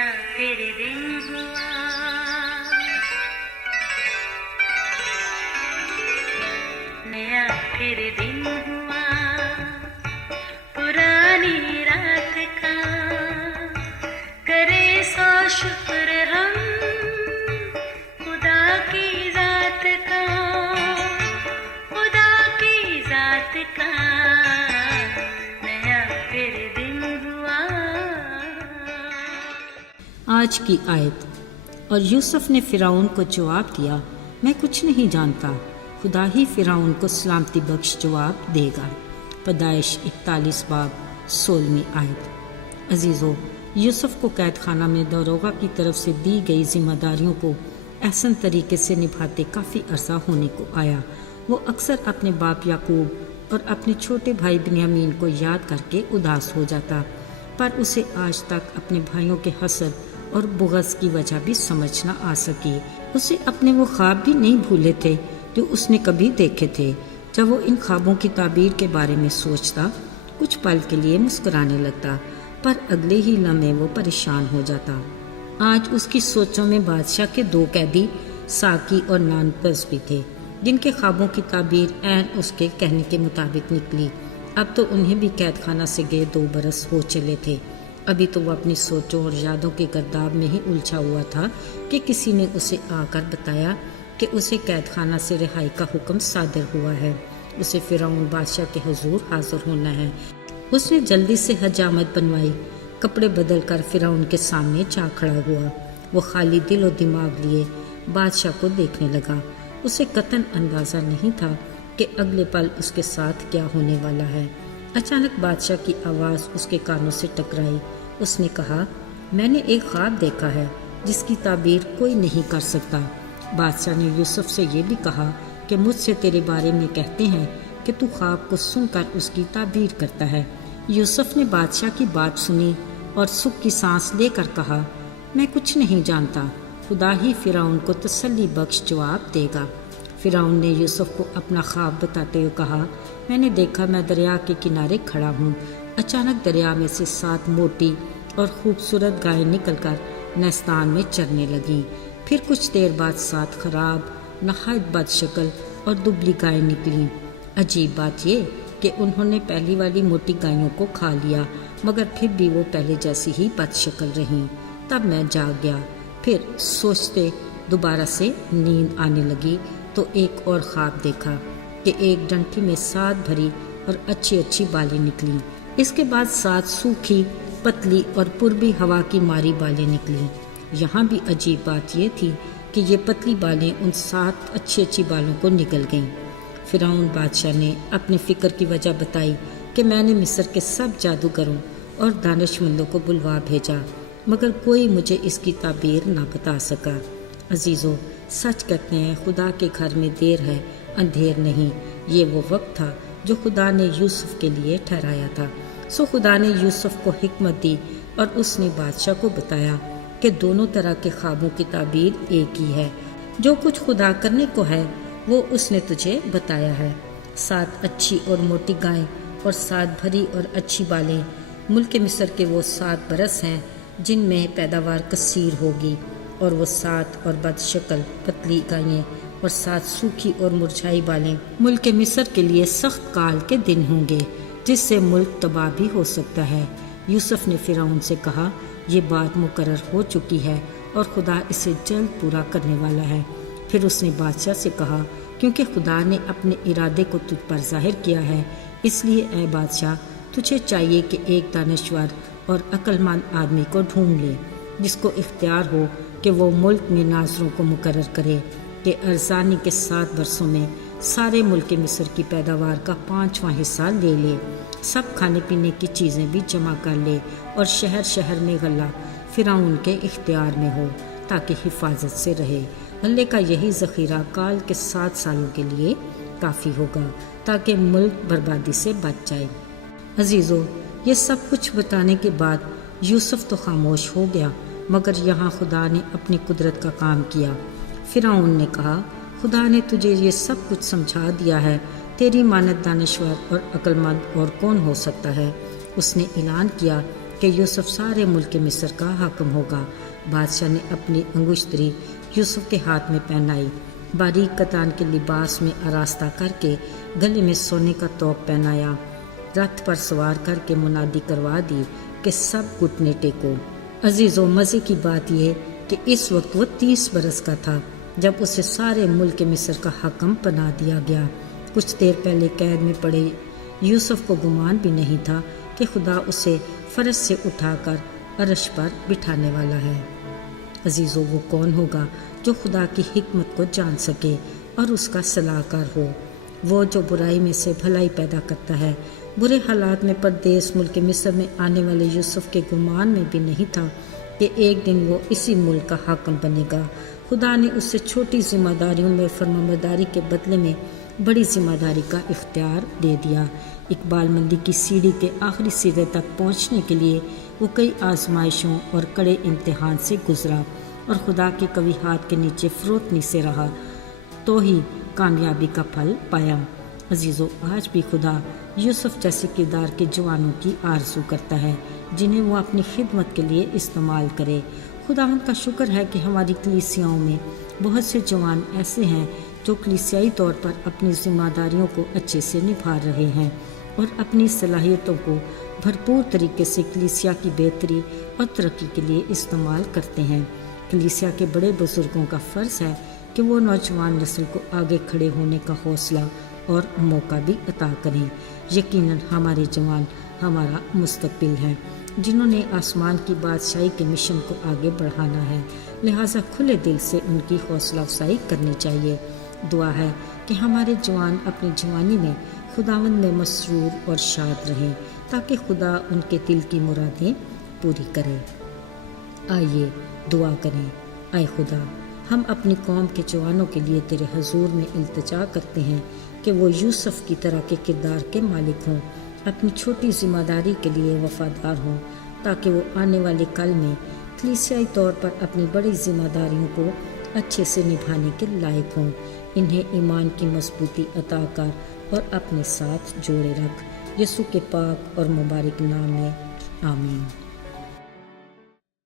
नया फिर दिन हुआ, नया फिर दिन हुआ, पुरानी रात का करे सो शुक्र हम खुदा की जात का, खुदा की जात का नया फिर दिन हुआ। आज की आयत। और यूसुफ ने फ़िरौन को जवाब दिया, मैं कुछ नहीं जानता, खुदा ही फ़िरौन को सलामती बख्श जवाब देगा। पैदाइश 41 बाब 16वीं आयत। अजीज़ों, यूसुफ को कैद खाना में दरोगा की तरफ से दी गई जिम्मेदारियों को एहसन तरीके से निभाते काफ़ी अरसा होने को आया। वो अक्सर अपने बाप याकूब और अपने छोटे भाई बिन्यामीन को याद करके उदास हो जाता, पर उसे आज तक अपने भाइयों के हसद और बुग़्ज़ की वजह भी समझ न आ सकी। उसे अपने वो ख्वाब भी नहीं भूले थे जो उसने कभी देखे थे। जब वो इन ख्वाबों की ताबीर के बारे में सोचता, कुछ पल के लिए मुस्कुराने लगता, पर अगले ही लम्हे वो परेशान हो जाता। आज उसकी सोचों में बादशाह के 2 कैदी साकी और नानपस भी थे, जिनके ख्वाबों की ताबीर ऐन उसके कहने के मुताबिक निकली। अब तो उन्हें भी कैद खाना से गए 2 बरस हो चले थे। अभी तो वो अपनी सोचों और यादों के गर्दाब में ही उलझा हुआ था कि किसी ने उसे आकर बताया कि उसे कैद खाना से रिहाई का हुक्म सादर हुआ है। उसे फ़िरौन बादशाह के हुजूर हाजिर होना है। उसने जल्दी से हजामत बनवाई, कपड़े बदल कर फ़िरौन के सामने जा खड़ा हुआ। वो खाली दिल और दिमाग लिए बादशाह को देखने लगा। उसे कतन अंदाज़ा नहीं था कि अगले पल उसके साथ क्या होने वाला है। अचानक बादशाह की आवाज़ उसके कानों से टकराई। उसने कहा, मैंने एक ख्वाब देखा है जिसकी ताबीर कोई नहीं कर सकता। बादशाह ने यूसुफ से ये भी कहा कि मुझसे तेरे बारे में कहते हैं कि तू ख्वाब को सुनकर उसकी ताबीर करता है। यूसुफ ने बादशाह की बात सुनी और सुख की सांस लेकर कहा, मैं कुछ नहीं जानता, खुदा ही फ़िरौन को तसल्ली बख्श जवाब देगा। फ़िरौन ने यूसुफ को अपना ख्वाब बताते हुए कहा, मैंने देखा मैं दरिया के किनारे खड़ा हूँ। अचानक दरिया में से 7 मोटी और खूबसूरत गायें निकलकर नैस्तान में चरने लगीं। फिर कुछ देर बाद 7 खराब, नहायत बदशक्ल और दुबली गायें निकलीं। अजीब बात ये कि उन्होंने पहली वाली मोटी गायों को खा लिया, मगर फिर भी वो पहले जैसी ही बदशक्ल रहीं। तब मैं जाग गया। फिर सोचते दोबारा से नींद आने लगी तो एक और ख्वाब देखा कि एक डंठी में 7 भरी और अच्छी अच्छी बालें निकलीं। इसके बाद 7 सूखी, पतली और पूर्वी हवा की मारी बालें निकलीं। यहाँ भी अजीब बात यह थी कि ये पतली बालें उन 7 अच्छी अच्छी बालों को निकल गईं। फ़िरौन बादशाह ने अपनी फ़िक्र की वजह बताई कि मैंने मिस्र के सब जादूगरों और दानिशमंदों को बुलवा भेजा, मगर कोई मुझे इसकी ताबीर ना बता सका। अजीज़ों, सच कहते हैं, खुदा के घर में देर है, अंधेर नहीं। ये वो वक्त था जो खुदा ने यूसुफ के लिए ठहराया था। सो खुदा ने यूसुफ को हिकमत दी और उसने बादशाह को बताया कि दोनों तरह के ख्वाबों की ताबीर एक ही है। जो कुछ खुदा करने को है वो उसने तुझे बताया है। 7 अच्छी और मोटी गायें और 7 भरी और अच्छी बालें मुल्क मिस्र के वो 7 बरस हैं जिनमें पैदावार कसीर होगी, और वो 7 और बदशक्ल पतली गायें और 7 सूखी और मुरझाई बालें मुल्क मिस्र के लिए सख्त काल के दिन होंगे, जिससे मुल्क तबाह भी हो सकता है। यूसुफ ने फ़िरौन से कहा, ये बात मुकर्रर हो चुकी है और खुदा इसे जल्द पूरा करने वाला है। फिर उसने बादशाह से कहा, क्योंकि खुदा ने अपने इरादे को तुझ पर जाहिर किया है, इसलिए ए बादशाह, तुझे चाहिए कि एक दानिशवर और अक्लमंद आदमी को ढूंढ ले, जिसको इख्तियार हो कि वो मुल्क में नाज़रों को मुकर्रर करे कि अरसानी के 7 बरसों में सारे मुल्क मिस्र की पैदावार का 5वां हिस्सा ले ले। सब खाने पीने की चीज़ें भी जमा कर ले और शहर शहर में गल्ला फ़िरौन के इख्तियार में हो, ताकि हिफाजत से रहे। गल्ले का यही ज़ख़ीरा काल के 7 सालों के लिए काफ़ी होगा, ताकि मुल्क बर्बादी से बच जाए। अजीज़ों, ये सब कुछ बताने के बाद यूसुफ तो खामोश हो गया, मगर यहाँ खुदा ने अपनी कुदरत का काम किया। फ़िरौन ने कहा, खुदा ने तुझे ये सब कुछ समझा दिया है, तेरी मानद दानिशवर और अक्लमंद और कौन हो सकता है। उसने ऐलान किया کہ یوسف سارے ملک مصر کا حاکم ہوگا۔ بادشاہ نے اپنی انگشتری یوسف کے ہاتھ میں پہنائی، باریک کتان کے لباس میں آراستہ کر کے گلے میں سونے کا توق پہنایا، رتھ پر سوار کر کے منادی کروا دی کہ سب گھٹنے ٹیکو۔ عزیزو، مزے کی بات یہ کہ اس وقت وہ 30 برس کا تھا جب اسے سارے ملک مصر کا حاکم بنا دیا گیا۔ کچھ دیر پہلے قید میں پڑے یوسف کو گمان بھی نہیں تھا کہ خدا اسے فرش سے اٹھا کر عرش پر بٹھانے والا ہے۔ عزیزو، وہ کون ہوگا جو خدا کی حکمت کو جان سکے اور اس کا صلاح کار ہو؟ وہ جو برائی میں سے بھلائی پیدا کرتا ہے۔ برے حالات میں پردیس ملک مصر میں آنے والے یوسف کے گمان میں بھی نہیں تھا کہ ایک دن وہ اسی ملک کا حاکم بنے گا۔ خدا نے اس سے چھوٹی ذمہ داریوں میں فرمانبرداری کے بدلے میں بڑی ذمہ داری کا اختیار دے دیا۔ اقبال مندی کی سیڑھی کے آخری سرے تک پہنچنے کے لیے وہ کئی آزمائشوں اور کڑے امتحان سے گزرا اور خدا کے قوی ہاتھ کے نیچے فروتنی سے رہا تو ہی کامیابی کا پھل پایا۔ عزیزو، آج بھی خدا یوسف جیسے کردار کے جوانوں کی آرزو کرتا ہے جنہیں وہ اپنی خدمت کے لیے استعمال کرے۔ خدا ان کا شکر ہے کہ ہماری کلیسیاؤں میں بہت سے جوان ایسے ہیں جو کلیسیائی طور پر اپنی ذمہ داریوں کو اچھے سے نبھا رہے ہیں اور اپنی صلاحیتوں کو بھرپور طریقے سے کلیسیا کی بہتری اور ترقی کے لیے استعمال کرتے ہیں۔ کلیسیا کے بڑے بزرگوں کا فرض ہے کہ وہ نوجوان نسل کو آگے کھڑے ہونے کا حوصلہ اور موقع بھی عطا کریں۔ یقیناً ہمارے جوان ہمارا مستقبل ہیں جنہوں نے آسمان کی بادشاہی کے مشن کو آگے بڑھانا ہے، لہٰذا کھلے دل سے ان کی حوصلہ افزائی کرنی چاہیے۔ دعا ہے کہ ہمارے جوان اپنی جوانی میں خداوند میں مسرور اور شاد رہیں تاکہ خدا ان کے دل کی مرادیں پوری کرے۔ آئیے دعا کریں۔ اے خدا، ہم اپنی قوم کے جوانوں کے لیے تیرے حضور میں التجا کرتے ہیں کہ وہ یوسف کی طرح کے کردار کے مالک ہوں، اپنی چھوٹی ذمہ داری کے لیے وفادار ہوں تاکہ وہ آنے والے کل میں کلیسیائی طور پر اپنی بڑی ذمہ داریوں کو اچھے سے نبھانے کے لائق ہوں۔ انہیں ایمان کی مضبوطی عطا کر اور اپنے ساتھ جوڑے رکھ، یسوع کے پاک اور مبارک نام میں آمین۔